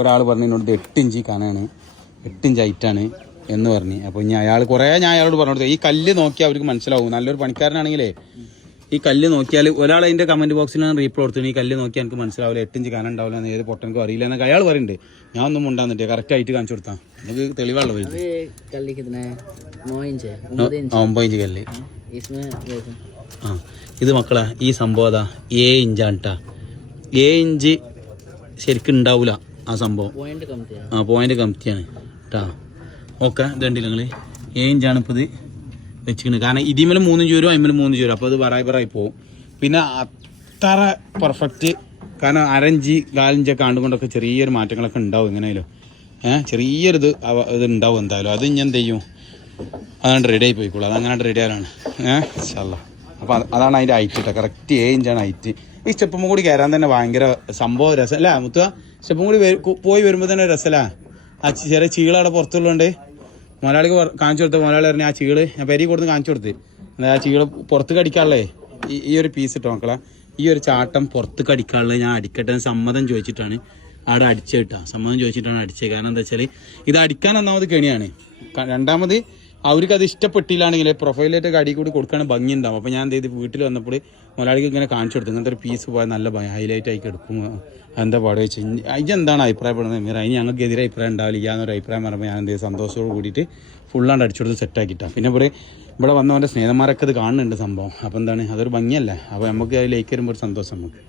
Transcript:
ഒരാൾ പറഞ്ഞു എന്നോട് എട്ട് ഇഞ്ച് കനാണ് എട്ട് ഇഞ്ച് ഹൈറ്റാണ് എന്ന് പറഞ്ഞു. അപ്പൊ ഞാൻ അയാൾ കുറെ ഞാൻ അയാളോട് പറഞ്ഞു കൊടുത്തു. ഈ കല്ല് നോക്കിയാൽ അവർക്ക് മനസ്സിലാവും. നല്ലൊരു പണിക്കാരനാണെങ്കിലേ ഈ കല്ല് നോക്കിയാൽ ഒരാൾ അതിന്റെ കമന്റ് ബോക്സിൽ ബോക്സിലാണ് റീപ്ലൈ കൊടുത്തു ഈ കല്ല് നോക്കിയാൽ എനിക്ക് മനസ്സിലാവില്ല എട്ട് ഇഞ്ച് കാനം ഉണ്ടാവില്ല ഏത് പൊട്ടനക്കും അറിയില്ല എന്നൊക്കെ അയാൾ പറയുന്നുണ്ട് ഞാൻ ഒന്നും ഉണ്ടാകുന്നുണ്ട് കറക്റ്റ് ആയിട്ട് കാണിച്ചു കൊടുത്താൽ നമുക്ക് തെളിവാണല്ലോ ഒമ്പത് ഇഞ്ച് കല്ല്. ആ ഇത് മക്കളാ ഈ സംഭവം അതാ ഏ ഇഞ്ചാണ് കേട്ടാ ഏ ഇഞ്ച് ശരിക്കും ഉണ്ടാവില്ല ആ സംഭവം. ആ പോയിന്റ് കമ്പത്തിയാണ് കേട്ടാ ഓക്കെ ഇതുണ്ട് നിങ്ങൾ ഏഞ്ചാണ് ഇപ്പോൾ ഇത് വെച്ചിരിക്കുന്നത് കാരണം ഇതിമേൽ മൂന്നും ചോരും അതിമേൽ മൂന്നും ചോരും അപ്പോൾ ഇത് വറായി പോവും. പിന്നെ അത്ര പെർഫെക്റ്റ് കാരണം അരഞ്ച് കാലഞ്ചൊക്കെ ആണ്ടുകൊണ്ടൊക്കെ ചെറിയൊരു മാറ്റങ്ങളൊക്കെ ഉണ്ടാവും എങ്ങനെയാലും. ഏഹ് ചെറിയൊരിത് ഇത് ഉണ്ടാവും എന്തായാലും. അത് ഞാൻ ചെയ്യും? അതാണ്ട് റെഡി ആയി പോയിക്കോളൂ അത് അങ്ങനെ റെഡി ആകാനാണ് ഏഹ് ചല്ല അപ്പോൾ അതാണ് അതിന്റെ ഹൈറ്റ് കേട്ടോ കറക്റ്റ് ഏഞ്ചാണ് ഇഞ്ചാണ് ഹൈറ്റ് ഈ സ്റ്റെപ്പും കൂടി കയറാൻ തന്നെ ഭയങ്കര സംഭവം രസം. അല്ലേ മുത്തുക സ്റ്റെപ്പും കൂടി പോയി വരുമ്പോൾ തന്നെ രസമല്ല ആ ചെറിയ ചീള അവിടെ പുറത്തുള്ളതുകൊണ്ട് മുതലാളിക്ക് പറ- കാണിച്ചു കൊടുത്ത് മുതലാളി പറഞ്ഞ ആ ചീൾ ഞാൻ പെരി കൊടുത്ത് കാണിച്ചു കൊടുത്ത്. ആ ചീൾ പുറത്ത് കടിക്കാനുള്ളേ? ഈ ഒരു പീസ് ഇട്ടോ മക്കളെ? ഈ ഒരു ചാട്ടം പുറത്ത് കടിക്കാനുള്ളത് ഞാൻ അടിക്കട്ടെ സമ്മതം ചോദിച്ചിട്ടാണ് അവിടെ അടിച്ചത് കിട്ടുക സമ്മതം ചോദിച്ചിട്ടാണ് അടിച്ചത് കാരണം എന്താ വെച്ചാൽ ഇത് അടിക്കാൻ ഒന്നാമത് കെണിയാണ്. രണ്ടാമത് അവർക്ക് അത് ഇഷ്ടപ്പെട്ടില്ലാണെങ്കിൽ പ്രൊഫൈലായിട്ട് അടി കൂടി കൊടുക്കാൻ ഭംഗി ഉണ്ടാവും അപ്പോൾ ഞാൻ എന്ത് ചെയ്ത് വീട്ടിൽ വന്നപ്പോൾ മലയാളിക്ക് ഇങ്ങനെ കാണിച്ചു കൊടുത്തു. ഇങ്ങനത്തെ ഒരു പീസ് പോയാൽ നല്ല ഹൈലൈറ്റ് ആയി എടുക്കും എന്താ പാട് വെച്ച് എന്താണ് അഭിപ്രായപ്പെടുന്നത്? മീറ അതിന് ഞങ്ങൾക്ക് എതിരെ അഭിപ്രായം ഉണ്ടാവില്ല. ഇല്ലാന്നൊരു അഭിപ്രായം പറയുമ്പോൾ ഞാൻ എന്ത് ചെയ്തു സന്തോഷത്തോട് കൂടിയിട്ട് ഫുള്ളാണ്ട് അടിച്ചുകൊടുത്ത് സെറ്റാക്കിയിട്ടാണ് പിന്നെ ഇവിടെ ഇവിടെ വന്നവന്റെ സ്നേഹന്മാരൊക്കെ ഇത് കാണുന്നുണ്ട് സംഭവം. അപ്പോൾ എന്താണ്? അതൊരു ഭംഗിയല്ല? അപ്പോൾ നമുക്ക് ലൈക്ക് വരുമ്പോൾ ഒരു സന്തോഷം നമുക്ക്.